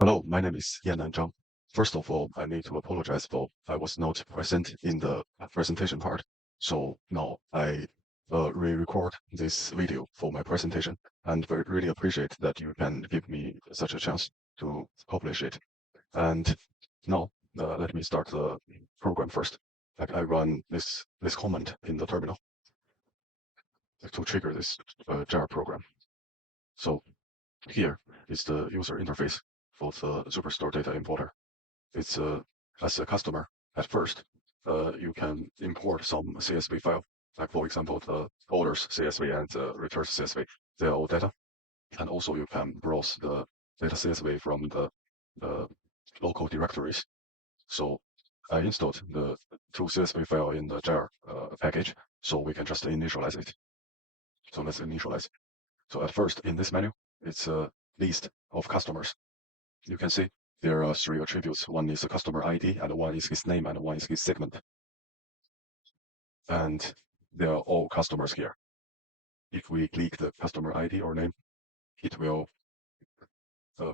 Hello, my name is Yan Zhang. First of all, I need to apologize for I was not present in the presentation part. So now I re-record this video for my presentation and really appreciate that you can give me such a chance to publish it. And now let me start the program first. Like I run this command in the terminal to trigger this jar program. So here is the user interface for the Superstore data importer. It's as a customer at first, you can import some CSV file, like for example, the orders CSV and the returns CSV. They are all data. And also you can browse the data CSV from the local directories. So I installed the two CSV file in the jar package, so we can just initialize it. So let's initialize. So at first in this menu, it's a list of customers. You can see there are three attributes. One is the customer ID, and one is his name, and one is his segment. And they are all customers here. If we click the customer ID or name, it will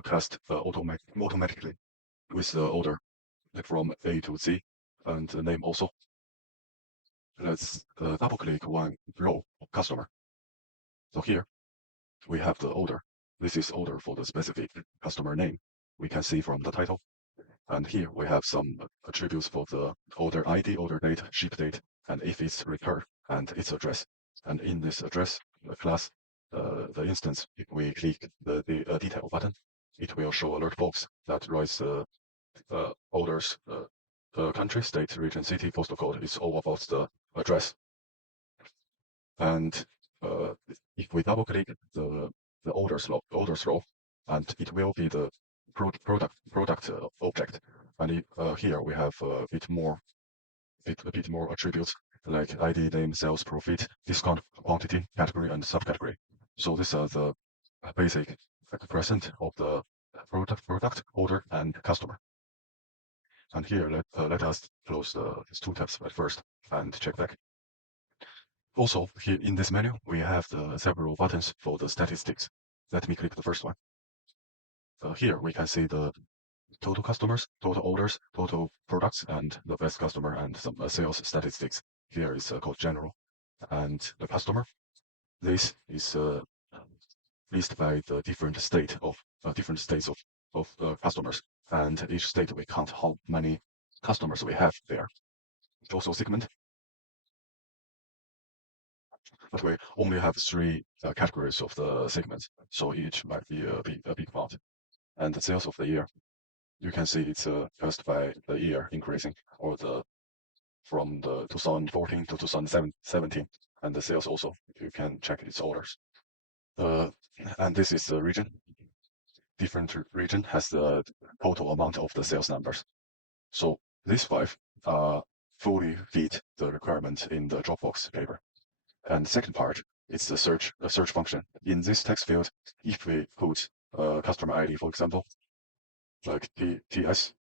cast automatically with the order, like from A to Z, and the name also. Let's double click one row of customer. So here we have the order. This is order for the specific customer name. We can see from the title. And here we have some attributes for the order ID, order date, ship date, and if it's return and its address. And in this address class, the instance, if we click the detail button, it will show alert box that writes orders, country, state, region, city, postal code. It's all about the address. And if we double click the orders row, and it will be the product object. And here we have a bit more attributes like ID, name, sales, profit, discount, quantity, category, and subcategory. So these are the basic present of the product, order, and customer. And here let us close these two tabs at first and check back. Also, here in this menu, we have the several buttons for the statistics. Let me click the first one. Here we can see the total customers, total orders, total products, and the best customer and some sales statistics. Here is called general. And the customer, this is listed by the different states of customers. And each state we count how many customers we have there. Also segment. But we only have three categories of the segments, so each might be a big amount. And the sales of the year, you can see it's just by the year increasing, or from the 2014 to 2017, and the sales also, you can check its orders. And this is the region. Different region has the total amount of the sales numbers. So these five fully fit the requirement in the Dropbox paper. And the second part is the search function. In this text field, if we put customer ID, for example, like TS,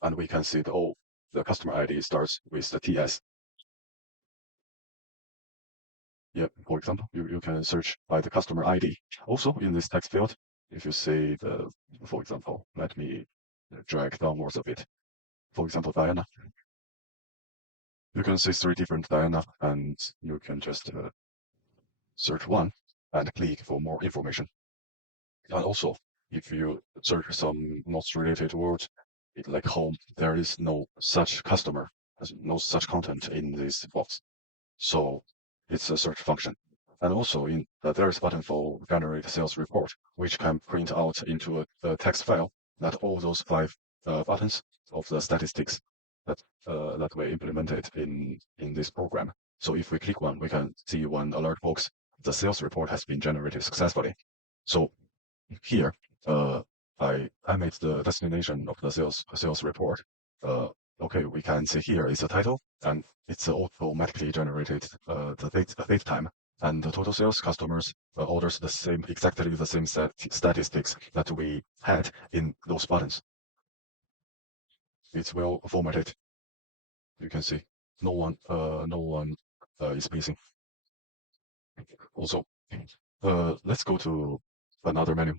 and we can see the customer ID starts with the TS. Yep, for example, you can search by the customer ID. Also, in this text field, if you say for example, let me drag downwards a bit. For example, Diana. You can see three different Diana, and you can just search one and click for more information. And also, if you search some not related words, like home, there is no such customer, no such content in this box. So it's a search function. And also there is a button for generate sales report, which can print out into a text file that all those five buttons of the statistics that we implemented in this program. So if we click one, we can see one alert box. The sales report has been generated successfully. So here, I made the destination of the sales report. Okay, we can see here is a title, and it's automatically generated the date time, and the total sales, customers, orders, exactly the same statistics that we had in those buttons. It's well formatted. You can see no one is missing. Also, let's go to another menu.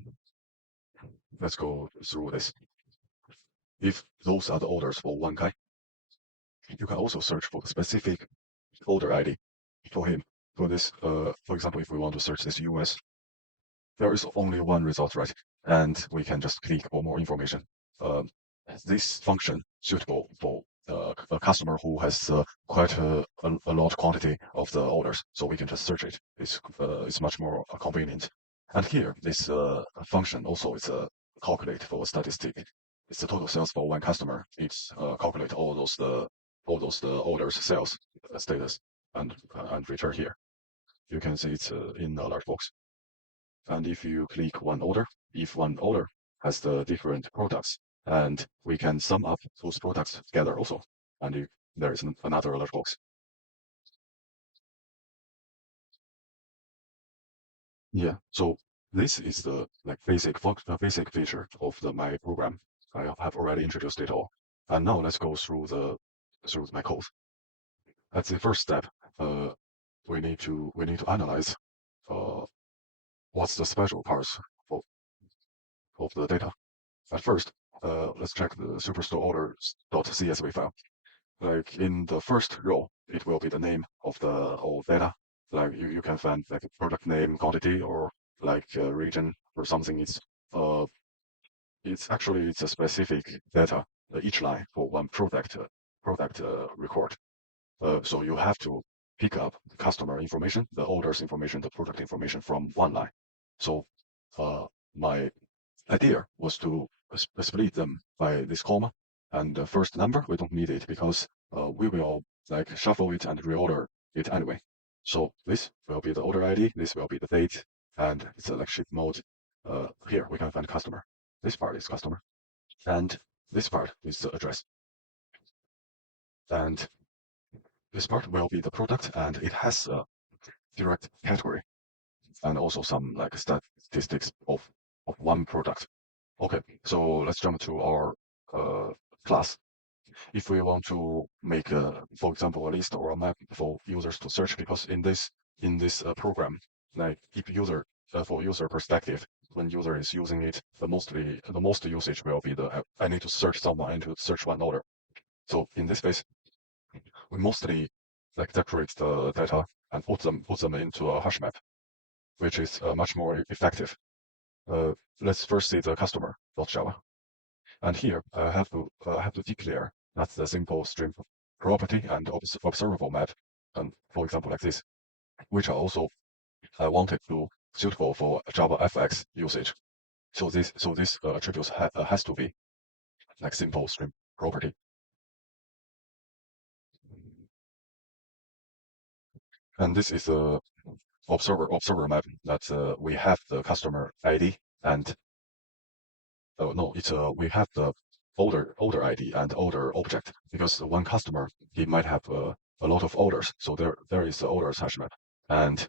let's go through this. If those are the orders for one guy, you can also search for the specific order ID for him. For this, for example, if we want to search this US, there is only one result, right? And we can just click for more information. Um, this function suitable for a customer who has quite a large quantity of the orders, so we can just search it. It's much more convenient. And here, this function also is a calculate for statistic. It's the total sales for one customer. It's calculate all those orders sales status and return here. You can see it's in a large box. And if you click one order, if one order has the different products, and we can sum up those products together also. And there is another alert box. Yeah. So this is the basic feature of my program. I have already introduced it all. And now let's go through my code. At the first step, uh, we need to analyze uh, what's the special parts of, of the data. At first, let's check the superstore orders.csv file. Like in the first row, it will be the name of the whole data. Like you can find like a product name, quantity, or like a region or something. It's a specific data, each line for one product record. So you have to pick up the customer information, the orders information, the product information from one line. So my idea was to split them by this comma, and the first number we don't need it because we will like shuffle it and reorder it anyway. So this will be the order ID, this will be the date, and it's a like ship mode. Here we can find customer. This part is customer, and this part is the address, and this part will be the product, and it has a direct category and also some like statistics of one product. Okay, so let's jump to our class. If we want to make, for example, a list or a map for users to search, because in this program, like if user for user perspective, when user is using it, the most usage will be the I need to search someone and to search one order. So in this case, we mostly like decorate the data and put them into a hash map, which is much more effective. Let's first see the customer.java. And here I have to declare that's the simple string property and observable map, and for example like this, which are also I wanted to suitable for JavaFX usage. So this attributes has to be like simple string property. And this is a observer map that we have the customer ID and no, it's we have the order ID and order object because one customer he might have a lot of orders, so there is the orders hash map, and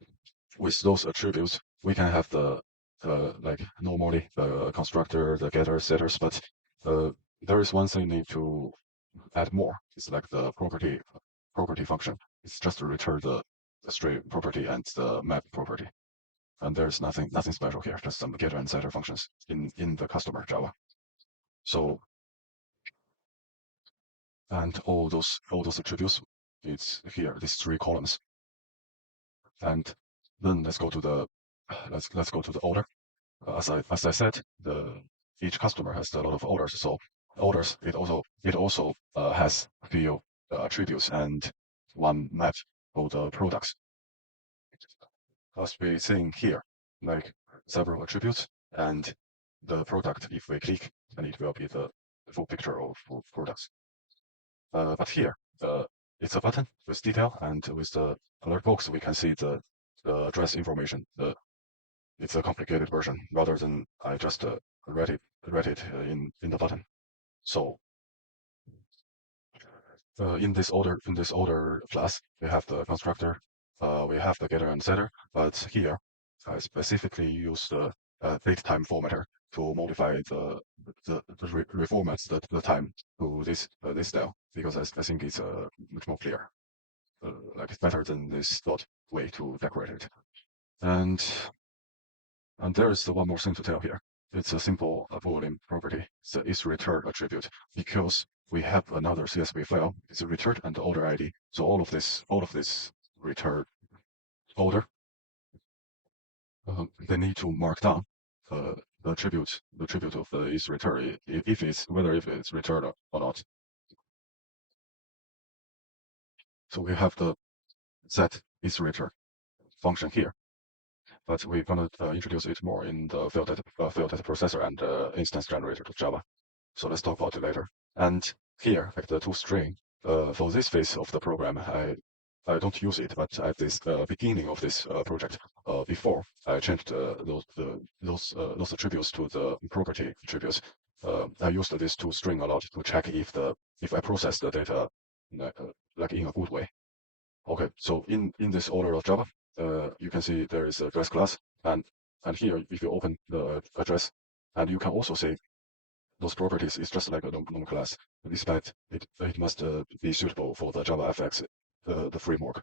with those attributes we can have the like normally the constructor, the getter, setters, but uh, there is one thing need to add more. It's like the property function. It's just to return the string property and the map property. And there's nothing special here, just some getter and setter functions in the customer Java. So and all those attributes, it's here, these three columns. And then let's go to the order. As I said, each customer has a lot of orders. So orders it also has a few attributes and one map for the products. As we seeing here, like several attributes and the product. If we click, then it will be the full picture of products. But here, it's a button with detail, and with the alert box, we can see the address information. It's a complicated version rather than I just read it in the button. So in this order class, we have the constructor, we have the getter and setter, but here I specifically use the datetime formatter to modify the reformats the time to this style because I think it's much more clear, like it's better than this dot way to decorate it. And there is one more thing to tell here. it's a simple Boolean property. So it's return attribute because we have another CSV file. It's a return and the order ID. So all of this return order, they need to mark down the attribute of the is return if it's returned or not. So we have the set is return function here, but we're gonna introduce it more in the FileDataProcessor and InstanceGenerator.java. So let's talk about it later. And here, like the toString, for this phase of the program, I don't use it, but at this beginning of this project, before I changed those attributes to the property attributes, I used this toString a lot to check if I process the data uh, like in a good way. Okay, so in this order of Java, you can see there is a address class, and here if you open the address, and you can also say those properties is just like a normal class, despite it must be suitable for the JavaFX the framework.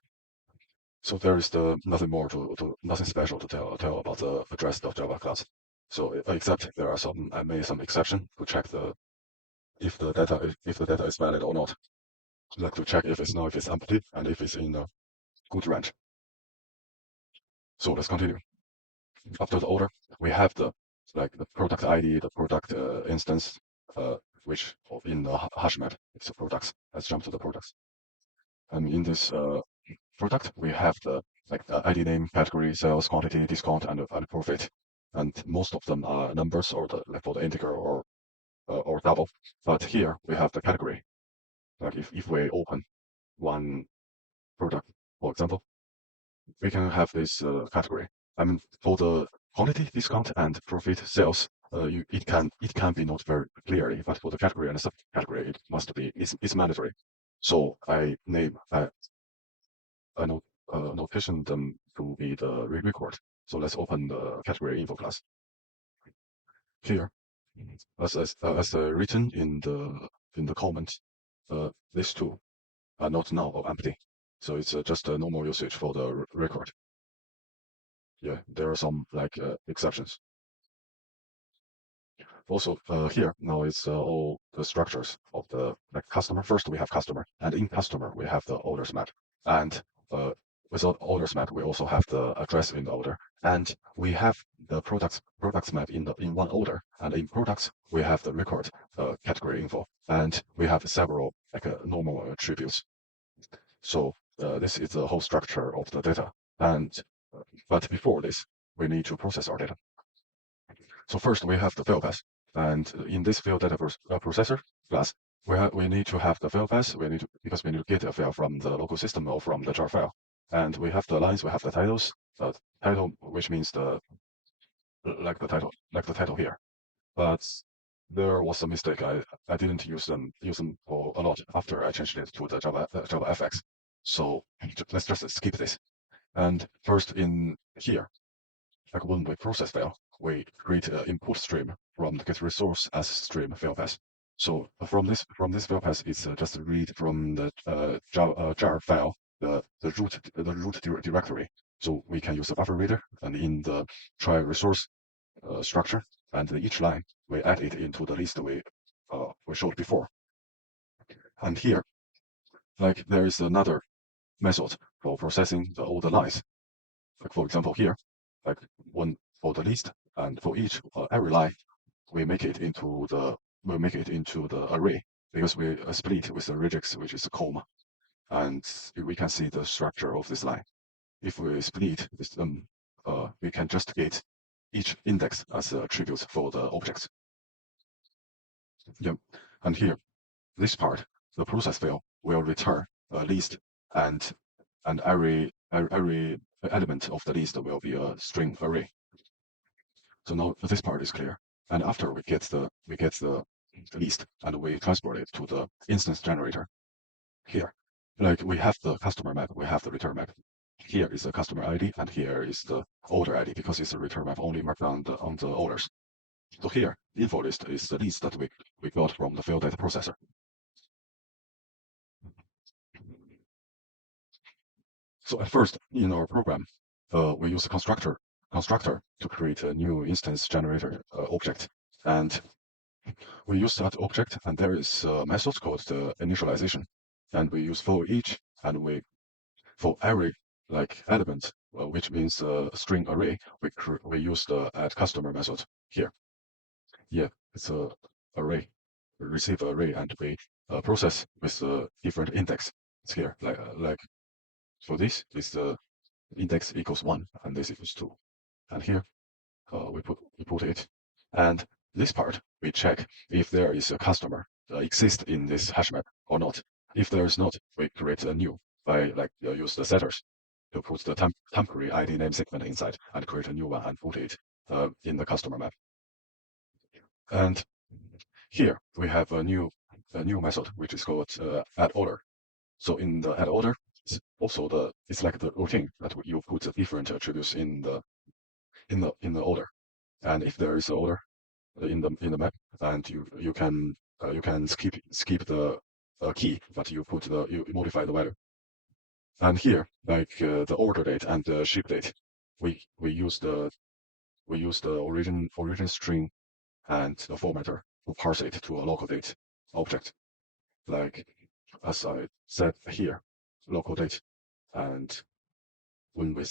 So there is nothing more nothing special to tell about the address.java class. So except there are I made some exception to check if the data is valid or not, like to check if it's empty and if it's in a good range. So let's continue. After the order, we have the product ID, the product instance, which in the hash map is the products. Let's jump to the products. And in this product, we have the ID name, category, sales, quantity, discount, and profit. And most of them are numbers or for the integer or double. But here we have the category. Like if we open one product, for example, we can have this category. I mean, for the quantity, discount, and profit sales, it can be not very clearly, but for the category and the subcategory, it must be it's mandatory. So I notation them to be the record. So let's open the CategoryInfo class. Here, as written in the comment, these two are not null or empty. So it's just a normal usage for the record. Yeah, there are some exceptions. Also, here now it's all the structures of the customer. First, we have customer, and in customer we have the orders map, and without orders map we also have the address in the order, and we have the products map in one order, and in products we have the record category info, and we have several normal attributes. So this is the whole structure of the data, and but before this we need to process our data. So first we have the file path, and in this FileDataProcessor class, we need to have the file path. Because we need to get a file from the local system or from the jar file, and we have the lines, we have the titles, title, which means the title here. But there was a mistake. I didn't use them for a lot after I changed it to the JavaFX. So let's just skip this. And first in here, like when we process file, we create an input stream from the getResource as stream file path. So from this file path, it's just read from the jar file the root directory. So we can use the buffer reader, and in the try resource structure, and each line we add it into the list we showed before. And here, like there is another method for processing all the lines. Like for example here, like one for the list, and for each every line, we make it into the array, because we split with the regex, which is a comma, and we can see the structure of this line. If we split this, we can just get each index as attributes for the objects. Yep. And here, this part, the process file will return a list, and every element of the list will be a string array. So now this part is clear. And after we get the list, and we transport it to the instance generator. Here, like we have the customer map, we have the return map. Here is the customer ID, and here is the order ID, because it's a return map only marked on the orders. So here, the info list is the list that we got from the FileDataProcessor. So at first, in our program, we use a constructor constructor to create a new instance generator object. And we use that object, and there is a method called the initialization. And we use for each, and for every element, which means a string array, we use the add customer method here. Yeah, it's a array, we receive array, and we process with different index. It's here, like for this is the index equals 1, and this equals 2, and here we put it, and this part we check if there is a customer exist in this hash map or not. If there is not, we create a new by use the setters to put the temporary ID name segment inside and create a new one and put it in the customer map. And here we have a new method which is called add order. So in the add order, it's also it's like the routine that you put the different attributes in the order. And if there is an order in the map, and you can skip the key, but you modify the value. And here, the order date and the ship date, we use the origin string and the formatter to parse it to a local date object, like as I said here, local date. And when we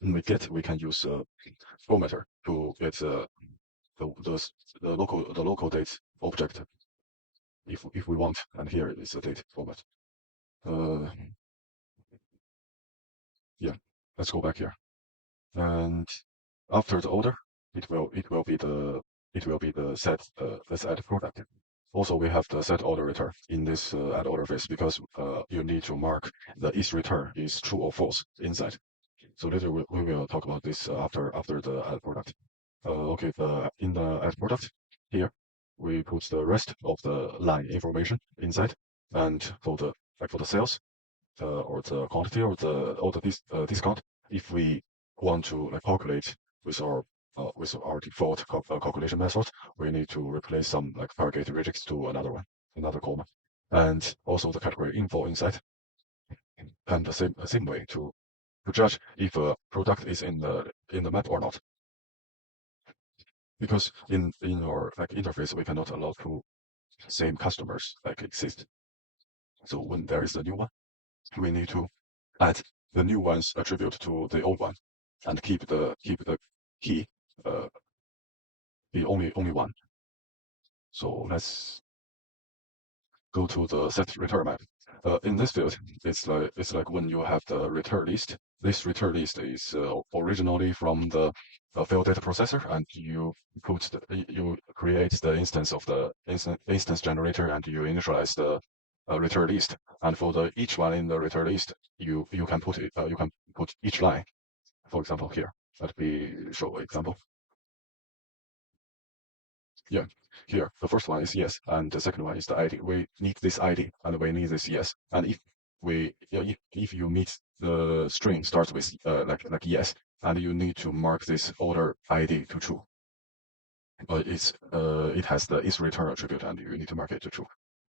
we can use a formatter to get the local date object if we want. And here is the date format. Yeah, let's go back here. And after the order, it will be the set let's add product. Also, we have the set order return in this add order phase, because you need to mark the is return is true or false inside. So later we will talk about this after the add product. Okay, in the add product here, we put the rest of the line information inside, and for the sales or the quantity or the discount, if we want to calculate with our default calculation method, we need to replace some target regex to another comma, and also the category info inside, and the same way to judge if a product is in the map or not. Because in our interface, we cannot allow two same customers exist. So when there is a new one, we need to add the new one's attribute to the old one, and keep the key be only one. So let's go to the set return map. In this field, it's like when you have the return list. This return list is originally from the FileDataProcessor, and you create the instance of the instance generator, and you initialize the return list. And for each one in the return list, you can put each line. For example, here, let me show an example. Yeah, here the first one is yes, and the second one is the ID. We need this ID, and we need this yes. And if you meet the string starts with like yes, and you need to mark this order ID to true. It has the is return attribute, and you need to mark it to true.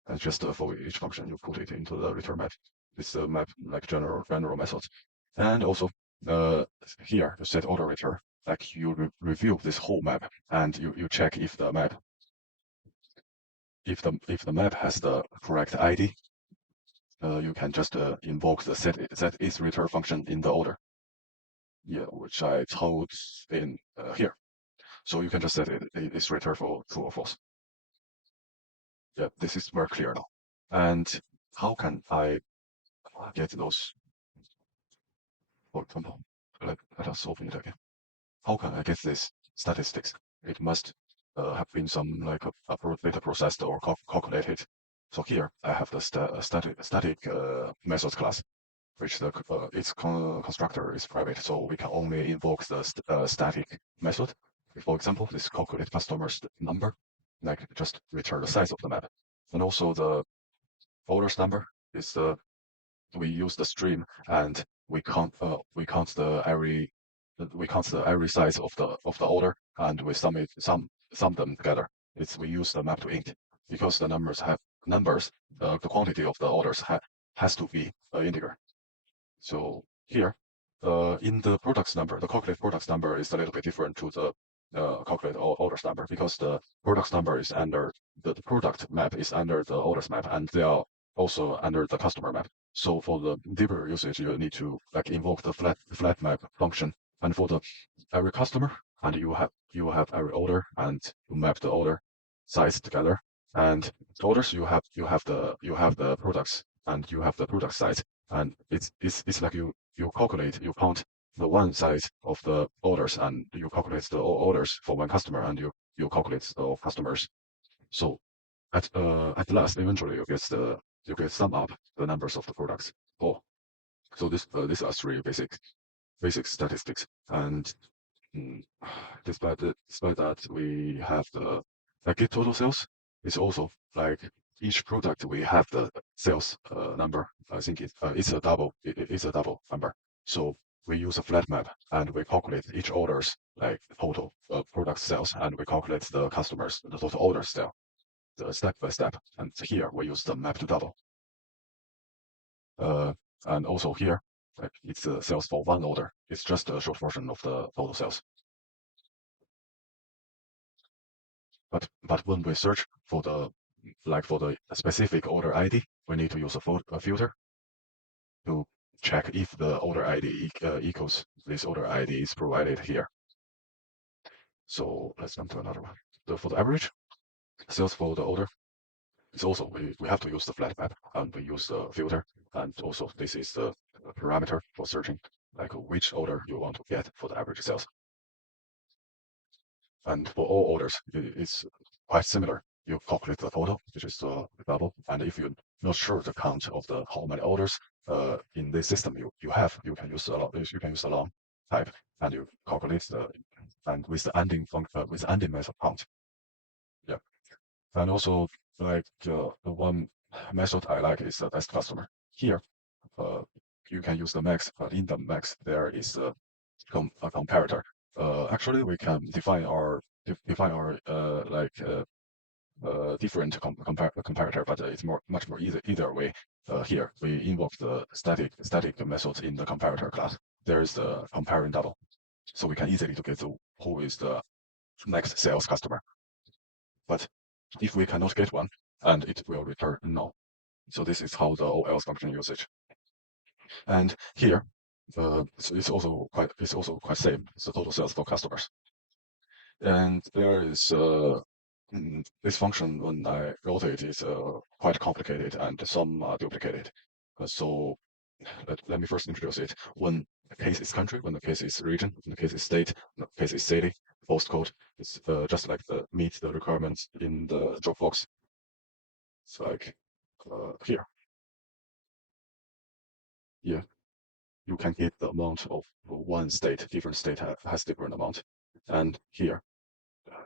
And just for each function, you put it into the return map. It's the map general methods. And also here the set order return. You review this whole map, and you check if the map has the correct ID. You can just invoke the set is return function in the order. Yeah, which I told in here. So you can just set it is return for true or false. Yeah, this is very clear now. And how can I get those? For example, let us open it again. How can I get this statistics? It must have been some data processed or calculated. So here I have the static methods class, which its constructor is private, so we can only invoke the static method. For example, this calculate customer's number, just return the size of the map, and also the orders number is we use the stream, and we count the every size of the order, and we sum them together. We use the map to int, because the numbers, the quantity of the orders has to be an integer. So here in the products number, the calculate products number is a little bit different to the calculate orders number, because the products number is under the product map is under the orders map, and they are also under the customer map. So for the deeper usage, you need to like invoke the flat map function, and for the every customer, and you have every order, and you map the order size together. And orders, you have the products, and you have the product size, and it's like you count the one side of the orders, and you calculate the orders for one customer, and you calculate the customers. So at last, eventually you get sum up the numbers of the products. Oh, so these are three basic statistics. And mm, despite that, we have the like get total sales. It's also like each product we have the sales number. I think it's a it's a double number. So we use a flat map, and we calculate each orders like total product sales, and we calculate the customers the total order sale, the step by step. And here we use the map to double. Uh, and also here, like it's the sales for one order. It's just a short version of the total sales. But when we search for the for the specific order ID, we need to use a filter to check if the order ID equals this order ID is provided here. So let's jump to another one. For the average sales for the order, it's also we have to use the flat map, and we use the filter, and also this is the parameter for searching like which order you want to get for the average sales. And for all orders, it's quite similar. You calculate the total, which is the double, and if you're not sure the count of the how many orders in this system you have, you can use a long type, and you calculate the and with the ending function with the ending method count. Yeah, and also like the one method I like is the best customer. Here, you can use the max, but in the max there is a comparator. Actually, we can define our different comparator, but it's much more easy either way. Here we invoke the static methods in the comparator class. There is the comparing double, so we can easily to get to who is the next sales customer. But if we cannot get one, and it will return no. So this is how the OLS function usage. And here, it's also quite same. It's the total sales for customers. And there is this function, when I wrote it, is quite complicated, and some are duplicated. So let me first introduce it. When the case is country, when the case is region, when the case is state, when the case is city, postcode, it's just like meet the requirements in the Dropbox. It's like here. Yeah, you can get the amount of one state. Different state has different amount. And here,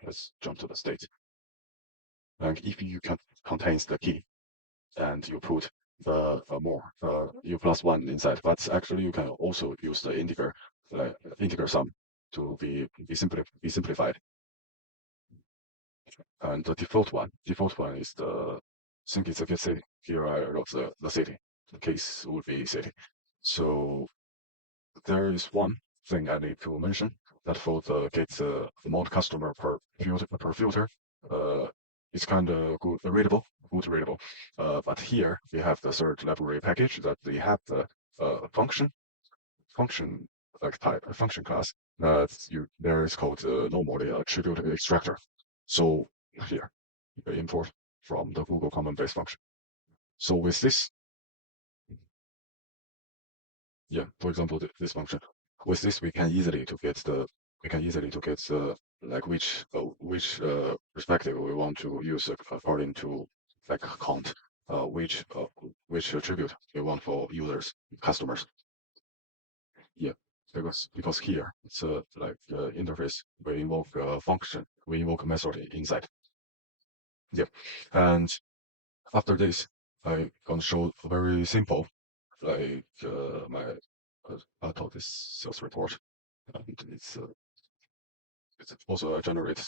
let's jump to the state. And if you contains the key, and you put the more u plus one inside, but actually you can also use the integer sum to be simplified. And the default one is I think it's a get city. Here I wrote the city. The case would be city. So there is one thing I need to mention, that for the get amount customer per filter, it's kind of good readable. But here we have the third library package that we have the function like type function class that there is called normally attribute extractor. So here we import from the Google Common Base function. So with this, yeah, for example, this function, with this we can easily to get like which perspective we want to use according to like count, which attribute we want for users, customers. Yeah, because here it's like interface. We invoke a function, we invoke a method inside. Yeah, and after this, I gonna show a very simple, like my out of this sales report, and it's also I generate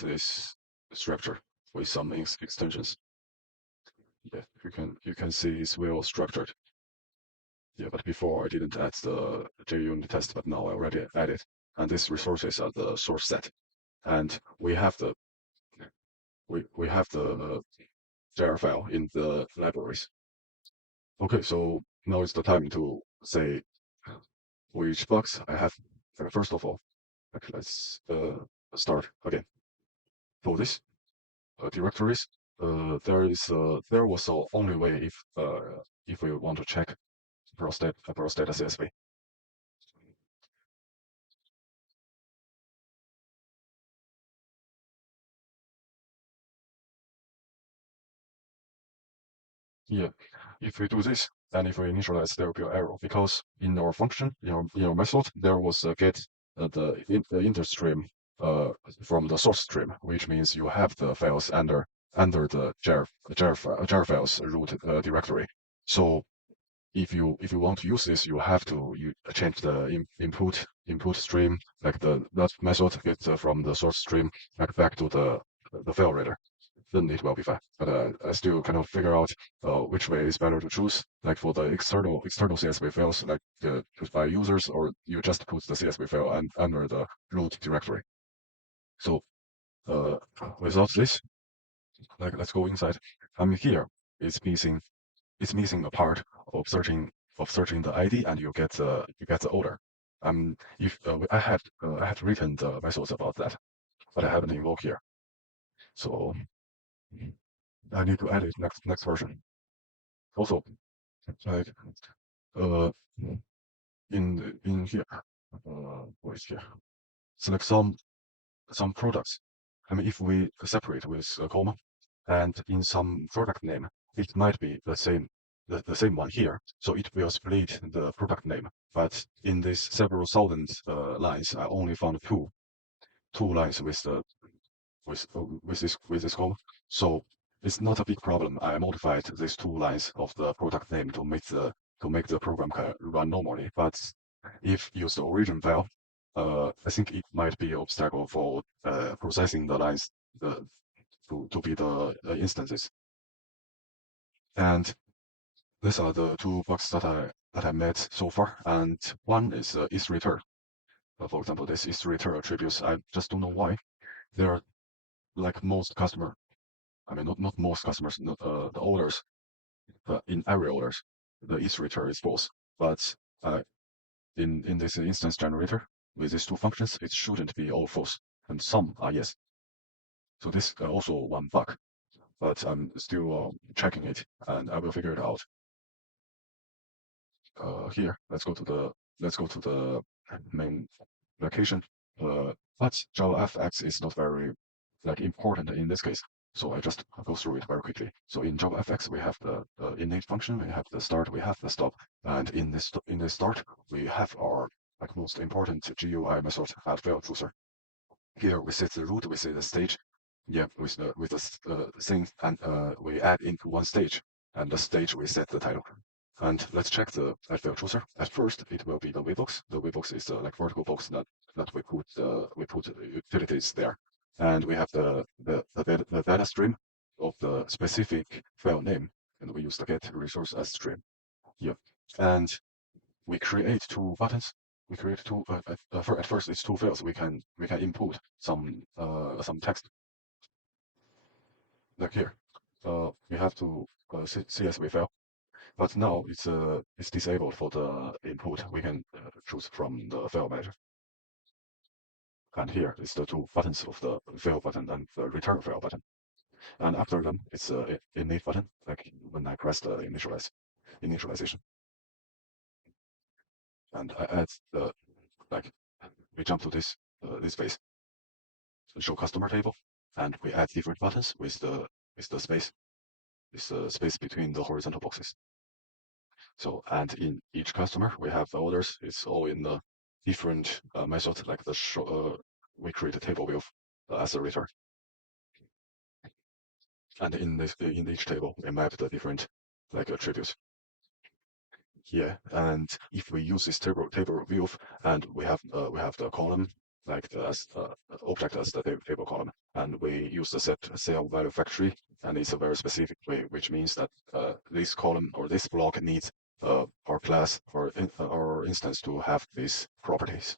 this structure with some extensions. Yeah, you can see it's well structured. Yeah, but before I didn't add the JUnit test, but now I already added. And these resources are the source set. And we have the jar file in the libraries. Okay, so now it's the time to say which bugs I have. First of all, let's start again. For this directories, there was the only way if we want to check prostate CSV. Yeah, if we do this, and if we initialize, there will be an error because in our function, in our method, there was a get the inter stream from the source stream, which means you have the files under the jar files root directory. So if you want to use this, you have to change the input stream, like that method gets from the source stream back to the file reader. Then it will be fine. But I still cannot figure out which way is better to choose. Like for the external CSV files, like choose by users, or you just put the CSV file under the root directory. So without this, like let's go inside. I mean here it's missing a part of searching the ID, and you get the order. If I had written the methods about that, but I haven't invoked here. So I need to add it next version. Also, like uh, in here, what is here? Select some products. I mean, if we separate with a comma, and in some product name, it might be the same one here. So it will split the product name. But in this several thousand lines, I only found two lines with this comma. So it's not a big problem. I modified these two lines of the product name to make the program run normally. But if use the origin file, I think it might be an obstacle for processing the lines to be the instances. And these are the two bugs that I met so far. And one is return. For example, this is return attributes. I just don't know why. They're like most customer. I mean, not most customers, not, the orders, in every orders, the is return is false. But in this instance generator, with these two functions, it shouldn't be all false, and some are yes. So this also one bug, but I'm still checking it, and I will figure it out. Here, let's go to the main location. But JavaFX is not very like important in this case. So I just go through it very quickly. So in JavaFX, we have the init function, we have the start, we have the stop, and in this start, we have our like most important GUI method add file chooser. Here we set the root, we set the stage, yeah, with the thing, and we add into one stage, and the stage we set the title. And let's check the add file chooser. At first, it will be the VBox. The VBox is like vertical box that we put utilities there, and we have the data stream of the specific file name, and we use the get resource as stream. Yeah, and we create two buttons. We create two. At first, it's two fields. We can input some text. Like here, we have to CSV file, but now it's disabled for the input. We can choose from the file manager. And here is the two buttons of the file button and the return file button. And after them, it's a init button, like when I press the initialization. And I add the like we jump to this phase, show customer table, and we add different buttons with the space, space between the horizontal boxes. So, and in each customer, we have the orders. It's all in the different methods, like the show. We create a table view as a return. And in each table, we map the different like attributes. Yeah, and if we use this table view, and we have the column like as object as the table column, and we use the set cell value factory, and it's a very specific way, which means that this column or this block needs our class or our instance to have these properties.